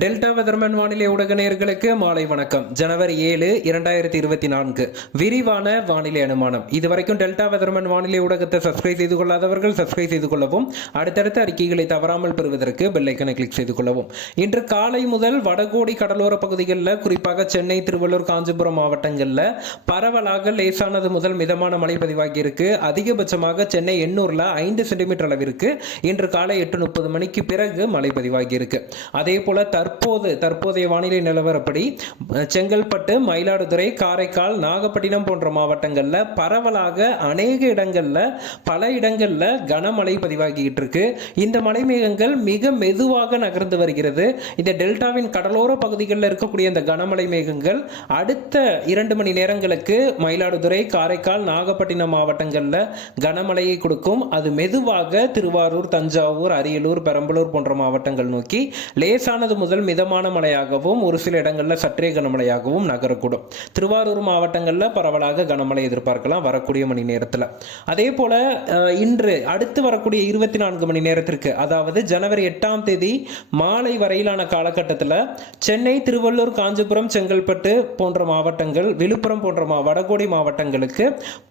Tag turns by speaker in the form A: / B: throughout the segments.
A: Delta weatherman வானிலை ஊடக நேர்களுக்கு மாலை வணக்கம். ஜனவரி ஏழு இரண்டாயிரத்தி இருபத்தி நான்கு. விரிவான வானிலை அனுமானம். இதுவரைக்கும் டெல்டா வெதர்மன் வானிலை ஊடகத்தை சப்ஸ்கிரைப் செய்து கொள்ளாதவர்கள் சப்ஸ்கிரைப் செய்து கொள்ளவும் அடுத்தடுத்த அறிக்கைகளை தவறாமல் பெறுவதற்கு பெல்லைக்கனை கிளிக் செய்து கொள்ளவும். இன்று காலை முதல் வடகோடி கடலோர பகுதிகளில் குறிப்பாக சென்னை திருவள்ளூர் காஞ்சிபுரம் மாவட்டங்களில் பரவலாக லேசானது முதல் மிதமான மழை பதிவாகியிருக்கு அதிகபட்சமாக சென்னை எண்ணூரில் ஐந்து சென்டிமீட்டர் அளவிற்கு இன்று காலை எட்டு முப்பது மணிக்கு பிறகு மழை பதிவாகியிருக்கு அதே போல தற்போது தற்போதைய வானிலை நிலவரப்படி செங்கல்பட்டு மயிலாடுதுறை காரைக்கால் நாகப்பட்டினம் போன்ற மாவட்டங்களில் பரவலாக அநேக இடங்களில் பல இடங்களில் கனமழை பதிவாகிட்டு இருக்கு இந்த மழை மேகங்கள் மிக மெதுவாக நகர்ந்து வருகிறது. இந்த டெல்டாவின் கடலோர பகுதிகளில் இருக்கக்கூடிய இந்த கனமழை மேகங்கள் அடுத்த இரண்டு மணி நேரங்களுக்கு மயிலாடுதுறை காரைக்கால் நாகப்பட்டினம் மாவட்டங்களில் கனமழையை கொடுக்கும். அது மெதுவாக திருவாரூர் தஞ்சாவூர் அரியலூர் பெரம்பலூர் போன்ற மாவட்டங்கள் நோக்கி லேசானது முதல் மிதமான மழையாகவும் ஒரு சில இடங்களில் சற்றே கனமழையாகவும் நகரக்கூடும். திருவாரூர் மாவட்டங்களில் பரவலாக கனமழை எதிர்பார்க்கலாம் வரக்கூடிய மணி நேரத்தில். அதே போல் இன்று அடுத்து வரக்கூடிய இருபத்தி நான்கு மணி நேரத்திற்கு அதாவது ஜனவரி எட்டாம் தேதி மாலை வரையிலான காலகட்டத்தில் சென்னை திருவள்ளூர் காஞ்சிபுரம் செங்கல்பட்டு போன்ற மாவட்டங்கள் விழுப்புரம் போன்ற மா வடகோடி மாவட்டங்களுக்கு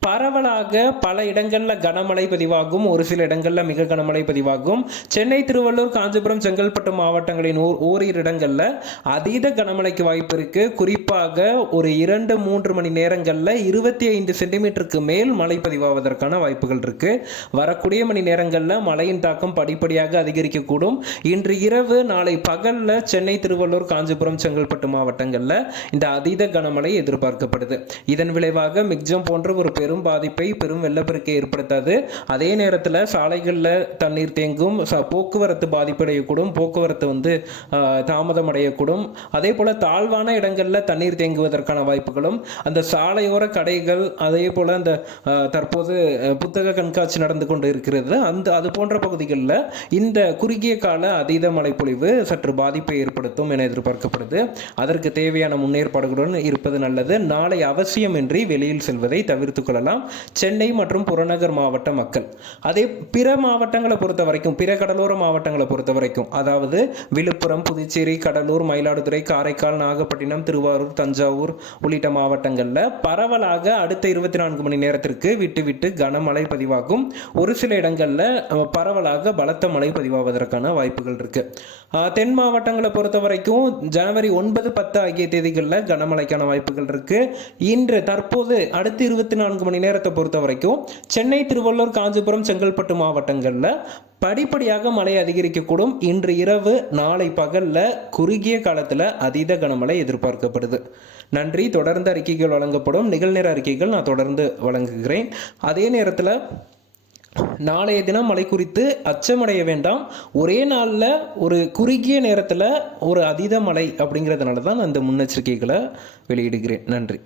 A: பரவலாக பல இடங்களில் கனமழை பதிவாகும் ஒரு சில இடங்களில் மிக கனமழை பதிவாகும். சென்னை திருவள்ளூர் காஞ்சிபுரம் செங்கல்பட்டு மாவட்டங்களின் ஓர் ஓரிரு இடங்களில் அதீத கனமழைக்கு வாய்ப்பு இருக்கு. குறிப்பாக ஒரு இரண்டு மூன்று மணி நேரங்களில் இருபத்தி ஐந்து சென்டிமீட்டருக்கு மேல் மழை பதிவாவதற்கான வாய்ப்புகள் இருக்கு. வரக்கூடிய மணி நேரங்களில் மழையின் தாக்கம் படிப்படியாக அதிகரிக்கக்கூடும். இன்று இரவு நாளை பகலில் சென்னை திருவள்ளூர் காஞ்சிபுரம் செங்கல்பட்டு மாவட்டங்களில் இந்த அதீத கனமழை எதிர்பார்க்கப்படுது. இதன் விளைவாக மிக்ஜம் போன்ற ஒரு பெரும் பாதிப்பை பெரும் வெள்ளப்பெருக்கை ஏற்படுத்தாது. அதே நேரத்தில் சாலைகளில் தண்ணீர் தேங்கும் போக்குவரத்து பாதிப்படையக்கூடும். போக்குவரத்து வந்து தாமதம் அடையக்கூடும் அதே போல் தாழ்வான இடங்களில் தண்ணீர் தேங்குவதற்கான வாய்ப்புகளும் அந்த சாலையோர கடைகள் அதே போல் அந்த தற்போது புத்தக கண்காட்சி நடந்து கொண்டு இருக்கிறது. அந்த அது போன்ற பகுதிகளில் இந்த குறுகிய கால அதீத மழைப்பொழிவு சற்று பாதிப்பை ஏற்படுத்தும் என எதிர்பார்க்கப்படுது. அதற்கு தேவையான முன்னேற்பாடுகளுடன் இருப்பது நல்லது. நாளை அவசியமின்றி வெளியில் செல்வதை தவிர்த்து கொள்ளலாம். சென்னை மற்றும் புறநகர் மாவட்ட மக்கள். அதே பிற மாவட்டங்களை பொறுத்த வரைக்கும் பிற கடலோர மாவட்டங்களை பொறுத்த வரைக்கும் அதாவது விழுப்புரம் புதுச்சேரி கடலூர் மயிலாடுதுறை காரைக்கால் நாகப்பட்டினம் திருவாரூர் தஞ்சாவூர் உள்ளிட்ட மாவட்டங்களில் பரவலாக அடுத்த இருபத்தி நான்கு மணி நேரத்திற்கு விட்டு விட்டு கனமழை பதிவாகும். ஒரு சில இடங்களில் பரவலாக பலத்த மழை பதிவாவதற்கான வாய்ப்புகள் இருக்கு. தென் மாவட்டங்களை பொறுத்த வரைக்கும் ஜனவரி ஒன்பது பத்து ஆகிய தேதிகளில் கனமழைக்கான வாய்ப்புகள் இருக்கு. இன்று தற்போது அடுத்த இருபத்தி நான்கு மணி நேரத்தை பொறுத்த வரைக்கும் சென்னை திருவள்ளூர் காஞ்சிபுரம் செங்கல்பட்டு மாவட்டங்களில் படிப்படியாக மழை அதிகரிக்கக்கூடும். இன்று இரவு நாளை பகல்ல குறுகிய காலத்தில் அதீத கனமழை எதிர்பார்க்கப்படுது. நன்றி. தொடர்ந்து அறிக்கைகள் வழங்கப்படும். நிகழ்நேர அறிக்கைகள் நான் தொடர்ந்து வழங்குகிறேன். அதே நேரத்தில் நாளைய தினம் மழை குறித்து அச்சமடைய வேண்டாம். ஒரே நாளில் ஒரு குறுகிய நேரத்தில் ஒரு அதீத மழை அப்படிங்கிறதுனால தான் நான் இந்த முன்னெச்சரிக்கைகளை வெளியிடுகிறேன். நன்றி.